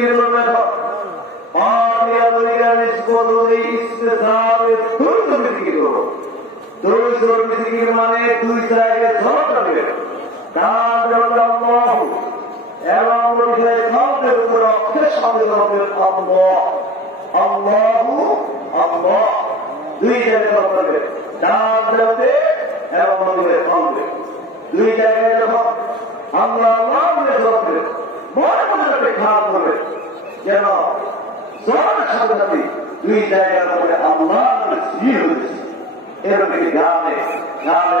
kelime Bağlayabileceğimiz konuyu istizam ve tüm zikir olur. Duruş olur zikir mane duyuşlarıyla zor tabi. Tanrımda Allah'u. Evam buluşları kaldır bıraktı şanlı kaldır Allah. Allahu Allah. Duy tane kaldır. Tanrımda Evam buluşları kaldır. Duy tane kaldır. Allah Allah buluşları kaldır. দুই জায়গার উপরে আল্লাহ স্থির হয়েছে এরকম গানে গানে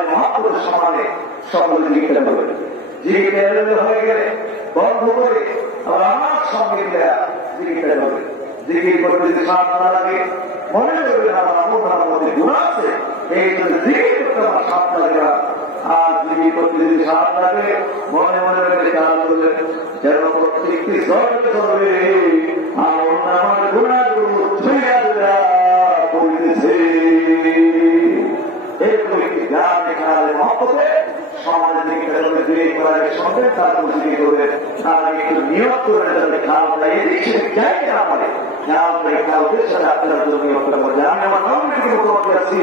হয়ে গেলে বন্ধ করে আমার সঙ্গে দেয়া জিকিরটা হবে জিকির করতে লাগে মনে আমার আমার মধ্যে আছে এই জন্য জিকির আমার সাপ না আর যিনি প্রতিদিন সাত রাখে মনে মনে রেখে খেয়াল করলেন যেন প্রত্যেকটি জয় করবে আর অন্য আমার গুণাগুলো ছুঁয়া দেয়া করিতেছে এরকমই যা দেখালে মহব্বতে সমাজ থেকে তাদের দেরি করার সঙ্গে তার প্রতি করবে তার আগে একটু নিয়োগ করে তাদের খারাপ লাগে সে যাই না পারে যা আপনার একটা উদ্দেশ্যে আপনারা জমি করতে পারবেন আমি আমার নাম থেকে মুখ্যমন্ত্রী আছি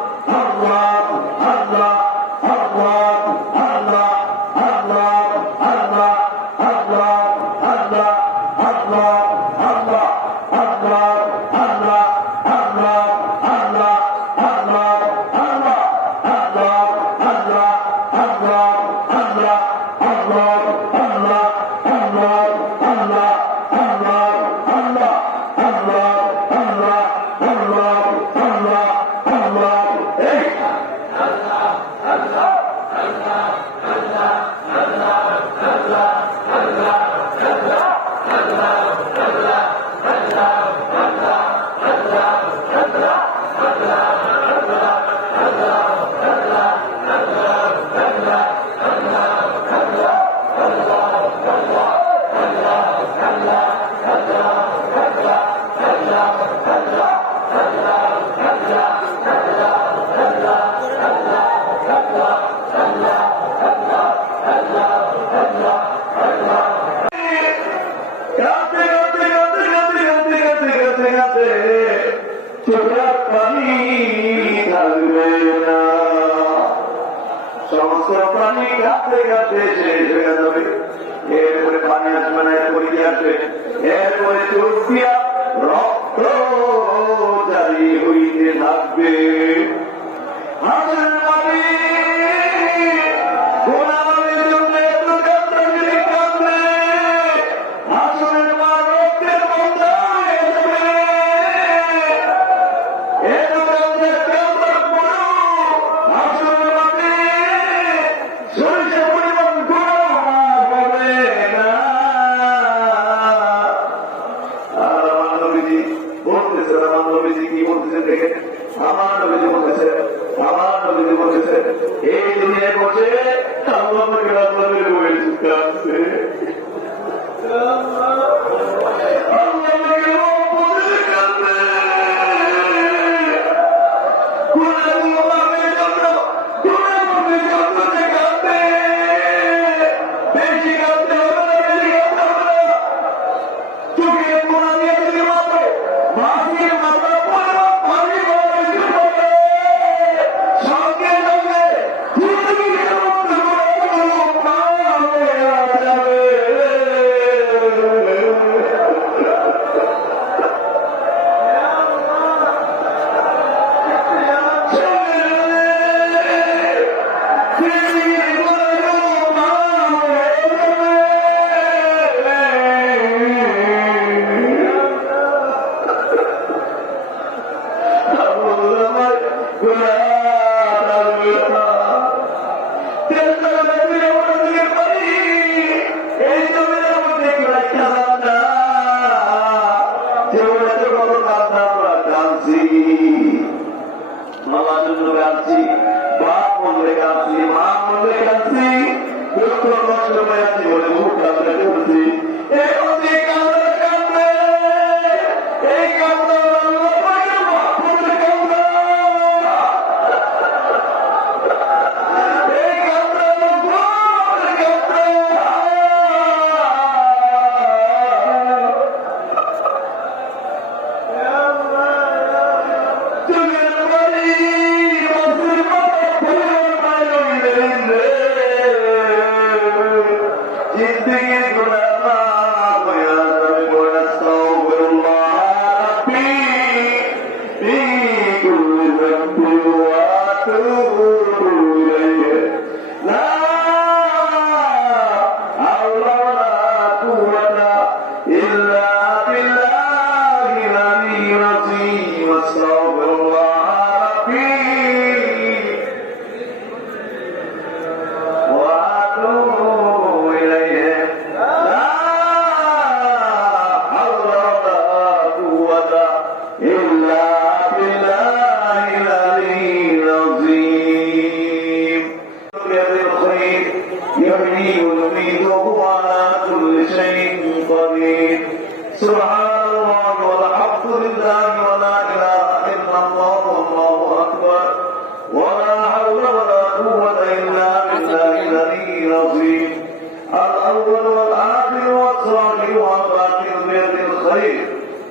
Amen. গাতে গাতে শেষ হয়ে যাবে এরপরে পানি আসবে না এরপরে আসবে? এরপরে চোখ দিয়া বলতেছে, আমার নবীজি কি বলতেছে দেখে? আমার নবীজি বলতেছে, আমার নবীজি বলতেছে, এই দুনিয়ায় বসে আল্লাহ আল্লাহ হয়ে বহু যাত্রা করেছি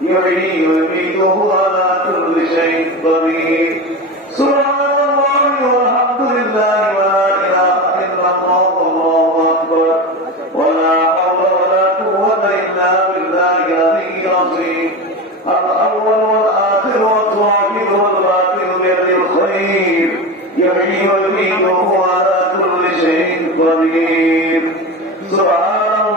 يحيي ويميت وهو على كل شيء قدير سبحان الله والحمد لله ولا اله الا الله والله اكبر ولا حول ولا قوه الا بالله العلي العظيم الاول والاخر والظاهر والباطن بيد الخير يحيي ويميت وهو على كل شيء قدير سبحان الله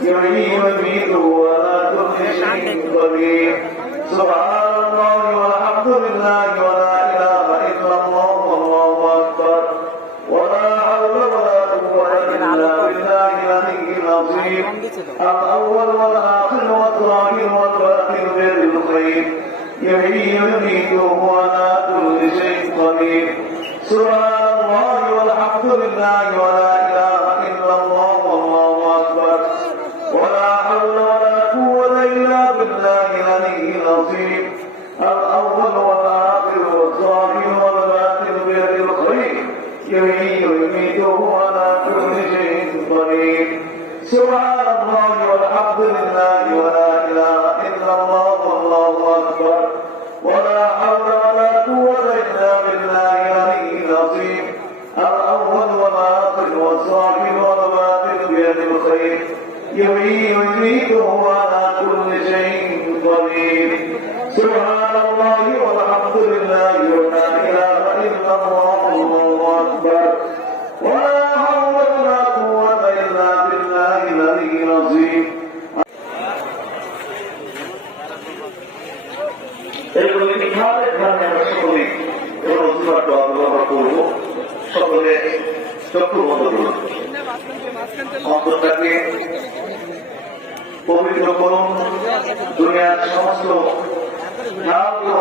يحيي ويميت ولا كل شيء قدير سبحان الله والحمد لله ولا اله الا الله والله اكبر ولا حول ولا قوه الا بالله العلي العظيم الاول والاخر والظاهر والباطن بيد الخير يحيي ويميت وهو على كل شيء قدير سبحان الله والحمد لله ولا سبحان الله والحمد لله ولا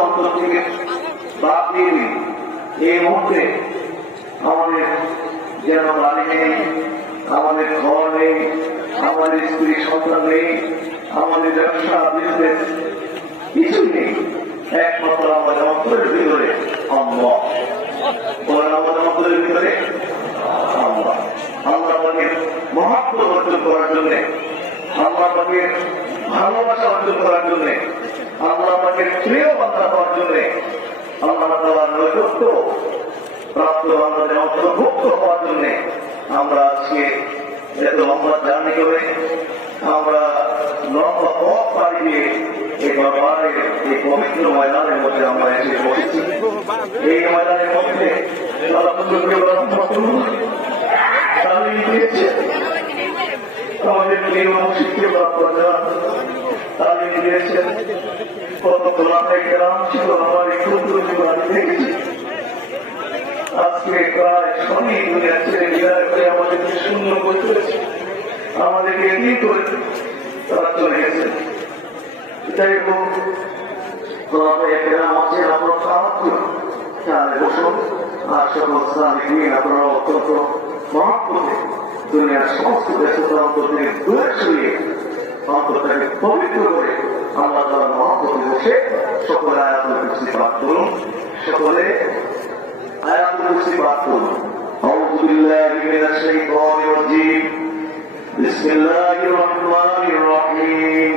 অন্তর থেকে বাদ দিয়ে এই মুহূর্তে আমাদের যেন বাড়ি নেই, আমাদের ঘর নেই, আমাদের স্ত্রী সন্তান নেই, আমাদের ব্যবসা বিজনেস কিছুই নেই। একমাত্র আমাদের অন্তরের ভিতরে আল্লাহ আমাদের অন্তরের ভিতরে আল্লাহ আল্লাহ আমাকে অর্জন করার জন্য, আল্লাহ আমাকে ভালোবাসা অর্জন করার জন্য আল্লাহ আমাকে প্রিয় বান্ধা হওয়ার জন্য আল্লাহ তালার নৈকট্য প্রাপ্ত আমাদের অন্তর্ভুক্ত হওয়ার জন্য আমরা আজকে এত লম্বা জার্নি করে আমরা লম্বা পথ পাড়ি দিয়ে এই বাবারের এই পবিত্র ময়দানের মধ্যে আমরা এসে বসেছি। এই ময়দানের মধ্যে আল্লাহ আমাদের দিয়েছেন কত গোলাপে গ্রাম ছিল আমার একটু বাড়ি দেখেছি আজকে প্রায় সবই দুনিয়া ছেড়ে বিদায় করে আমাদেরকে শূন্য করে আমাদেরকে এগিয়ে করে তারা চলে গেছে। যাই হোক গোলাপে গ্রাম আছে আমরা শ্রমিক আপনারা অত্যন্ত মহাপ্রতি দুনিয়ার সমস্ত থেকে দূরে সরিয়ে পবিত্র করে আল্লাহ তালা মহাপ্রতি বসে সকলে আয়াতুল কুরসি পাঠ করুন সকলে আয়াতুল কুরসি পাঠ করুন أعوذ بالله من الشيطان الرجيم بسم الله الرحمن الرحيم